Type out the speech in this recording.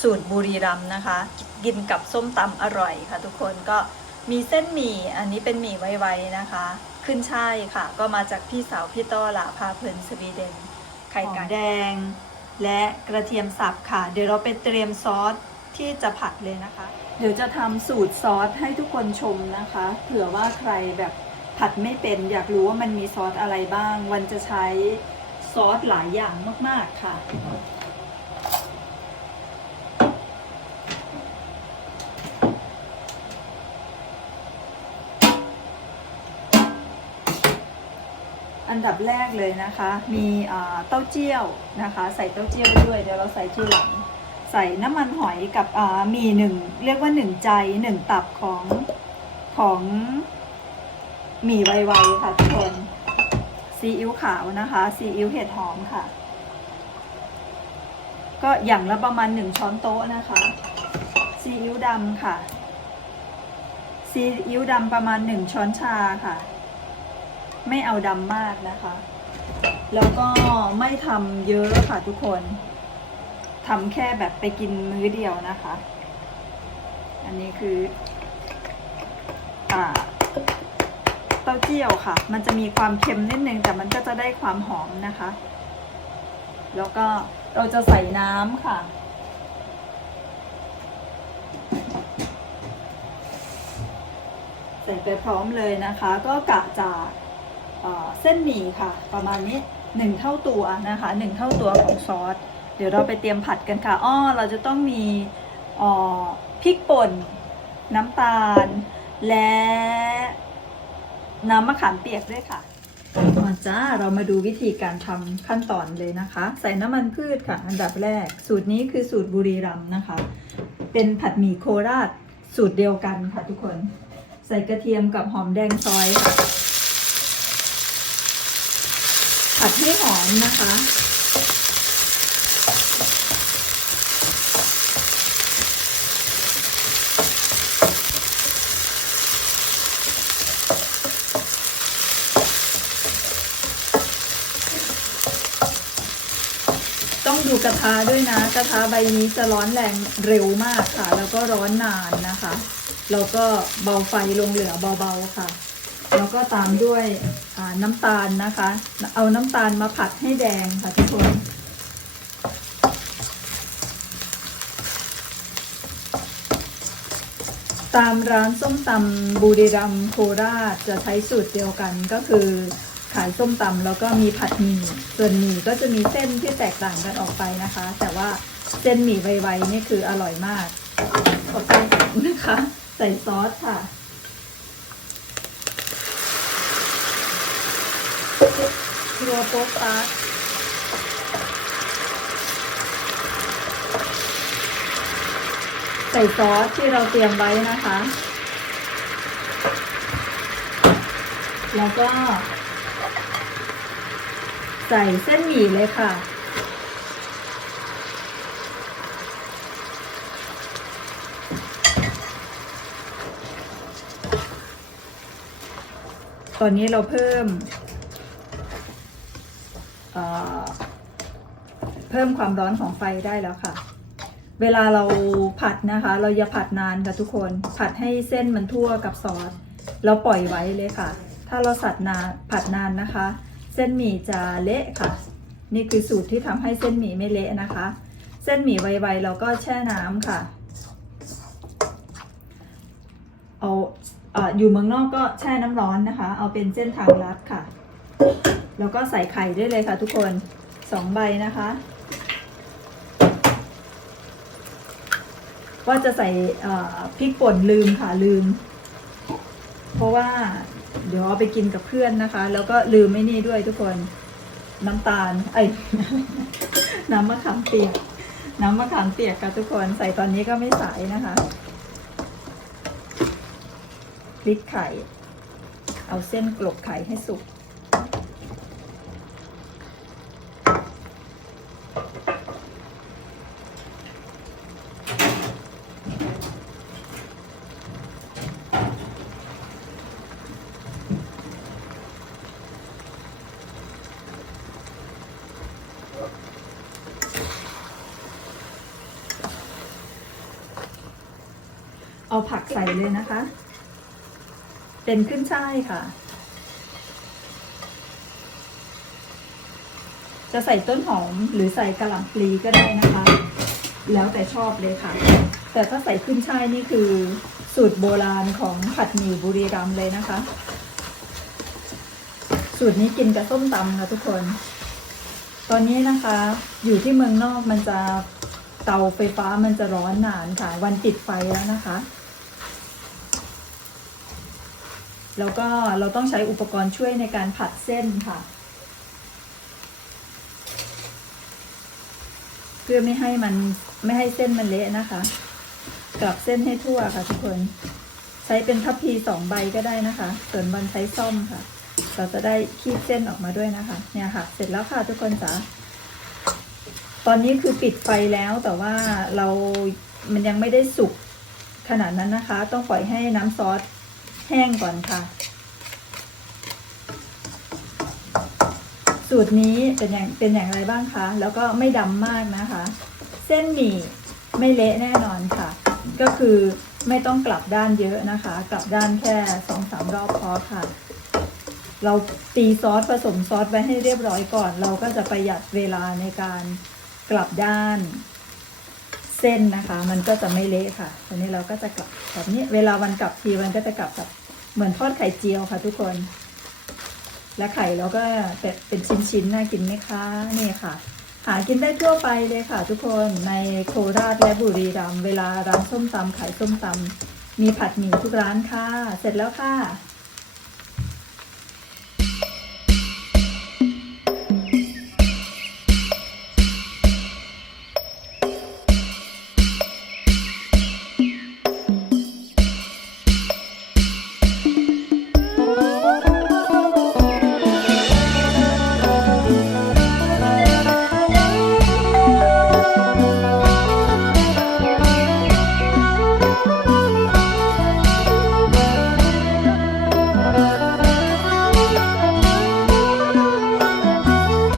สูตรบุรีรัมนะคะ กินกับส้มตำอร่อยค่ะ ทุกคนก็มีเส้นหมี่อันนี้เป็นหมี่ไวๆนะคะ ขึ้นช่ายค่ะ ก็มาจากพี่สาวพี่ต้อหลาพาเพลินสวีเดนไข่ไก่แดง และกระเทียมสับค่ะ เดี๋ยวเราไปเตรียมซอสที่จะผัดเลยนะคะ เดี๋ยวจะทำสูตรซอสให้ทุกคนชมนะคะ เผื่อว่าใครแบบผัดไม่เป็น อยากรู้ว่ามันมีซอสอะไรบ้าง วันจะใช้ซอสหลายอย่างมาก ๆ ค่ะ อันดับแรกเลยนะคะ มีเต้าเจี้ยวนะคะ ใส่เต้าเจี้ยวด้วยเดี๋ยวเราใส่ทีหลัง ใส่น้ำมันหอยกับมีหนึ่งเรียกว่าหนึ่งใจหนึ่งตับของของหมี่ไวๆค่ะทุกคนซีอิ๊วขาวนะคะซีอิ๊วเห็ดหอมค่ะ ก็อย่างละประมาณหนึ่งช้อนโต๊ะนะคะซีอิ๊วดำค่ะซีอิ๊วดำประมาณหนึ่งช้อนชาค่ะ ไม่เอาดำมากนะคะ แล้วก็ไม่ทำเยอะค่ะทุกคนทำแค่แบบไปกินมื้อเดียวนะคะ อันนี้คืออ่าเต้าเจี้ยวค่ะ มันจะมีความเค็มนิดนึงแต่มันก็จะได้ความหอมนะคะ แล้วก็เราจะใส่น้ำค่ะใส่ไปพร้อมเลยนะคะ ก็กะจาก เส้นหมี่ค่ะ ประมาณนี้หนึ่งเท่าตัวนะคะหนึ่งเท่าตัวของซอส เดี๋ยวเราไปเตรียมผัดกันค่ะอ้อเราจะต้องมีอ่อพริกป่น น้ำตาล และน้ำมะขามเปียกด้วยค่ะมาจ้าเรามาดูวิธีการทำขั้นตอนเลยนะคะ ใส่น้ำมันพืชค่ะ อันดับแรก สูตรนี้คือสูตรบุรีรัมย์นะคะ เป็นผัดหมี่โคราชสูตรเดียวกันค่ะทุกคน ใส่กระเทียมกับหอมแดงซอยค่ะ ผัด ให้หอมนะคะ ต้องดูกระทะด้วยนะ กระทะใบนี้จะร้อนแรงเร็วมากค่ะ แล้วก็ร้อนนานนะคะ แล้วก็เบาไฟลงเหลือเบาๆค่ะ แล้วก็ตามด้วยน้ำตาลนะคะ เอาน้ำตาลมาผัดให้แดงค่ะทุกคนตามร้านส้มตำบุรีรัมย์โคราชจะใช้สูตรเดียวกันก็คือ ขายส้มตำแล้วก็มีผัดหมี่ส่วนหมี่ก็จะมีเส้นที่แตกต่างกันออกไปนะคะ แต่ว่าเส้นหมี่ไวๆนี่คืออร่อยมากขอบคุณนะคะ ใส่ซอสค่ะ ครัวโป๊กตักใส่ซอสที่เราเตรียมไว้นะคะ แล้วก็ ใส่เส้นหมี่เลยค่ะตอนนี้เราเพิ่ม เอ่อเพิ่มความร้อนของไฟได้แล้วค่ะ เวลาเราผัดนะคะ เราอย่าผัดนานค่ะทุกคน ผัดให้เส้นมันทั่วกับซอส เราปล่อยไว้เลยค่ะ ถ้าเราสัดนานผัดนานนะคะ เส้นหมี่จะเละค่ะ นี่คือสูตรที่ทำให้เส้นหมี่ไม่เละนะคะ เส้นหมี่ไวๆเราก็แช่น้ำค่ะ เอาเอออยู่เมืองนอกก็แช่น้ำร้อนนะคะ เอาเป็นเส้นทางลัดค่ะ แล้วก็ใส่ไข่ได้เลยค่ะทุกคนสองใบนะคะ ว่าจะใส่พริกป่นลืมค่ะลืม เพราะว่าเดี๋ยวเอาไปกินกับเพื่อนนะคะ แล้วก็ลืมไม่นี่ด้วยทุกคนน้ำตาลไอ้น้ำมะขามเปียก น้ำมะขามเปียกค่ะทุกคนใส่ตอนนี้ก็ไม่ใสายนะคะพริกไข่ เอาเส้นกลบไข่ให้สุก เอาผักใส่เลยนะคะ เป็นขึ้นช่ายค่ะ จะใส่ต้นหอมหรือใส่กระหล่ำปลีก็ได้นะคะ แล้วแต่ชอบเลยค่ะ แต่ถ้าใส่ขึ้นช่ายนี่คือสูตรโบราณของผัดหมี่บุรีรัมย์เลยนะคะ สูตรนี้กินกับส้มตำค่ะทุกคน ตอนนี้นะคะ อยู่ที่เมืองนอกมันจะเตาไฟฟ้ามันจะร้อนนานค่ะ วันติดไฟแล้วนะคะ แล้วก็เราต้องใช้อุปกรณ์ช่วยในการผัดเส้นค่ะ เพื่อไม่ให้มันไม่ให้เส้นมันเละนะคะกลับเส้นให้ทั่วค่ะทุกคนใช้เป็นทัพพีสองใบก็ได้นะคะ ส่วนบอลใช้ซ่อมค่ะ เราจะได้คีบเส้นออกมาด้วยนะคะ เนี่ยค่ะ เสร็จแล้วค่ะทุกคนจ๋าตอนนี้คือปิดไฟแล้วแต่ว่าเรามันยังไม่ได้สุกขนาดนั้นนะคะ ต้องปล่อยให้น้ำซอส แห้งก่อนค่ะ สูตรนี้เป็นอย่างเป็นอย่างไรบ้างคะ แล้วก็ไม่ดำมากนะคะ เส้นหมี่ไม่เละแน่นอนค่ะ ก็คือไม่ต้องกลับด้านเยอะนะคะ กลับด้านแค่สองสามรอบพอค่ะ เราตีซอสผสมซอสไว้ให้เรียบร้อยก่อน เราก็จะประหยัดเวลาในการกลับด้าน เส้นนะคะ มันก็จะไม่เละค่ะตอนนี้เราก็จะกลับแบบนี้ เวลาวันกลับทีมันก็จะกลับแบบเหมือนทอดไข่เจียวค่ะ ทุกคน และไข่เราก็แบบเป็นชิ้นๆน่ากินไหมคะนี่ค่ะ หากินได้ทั่วไปเลยค่ะ ทุกคนในโคราชและบุรีรัมย์เวลาร้านส้มตำขายส้มตำมีผัดหมี่ทุกร้านค่ะ เสร็จแล้วค่ะ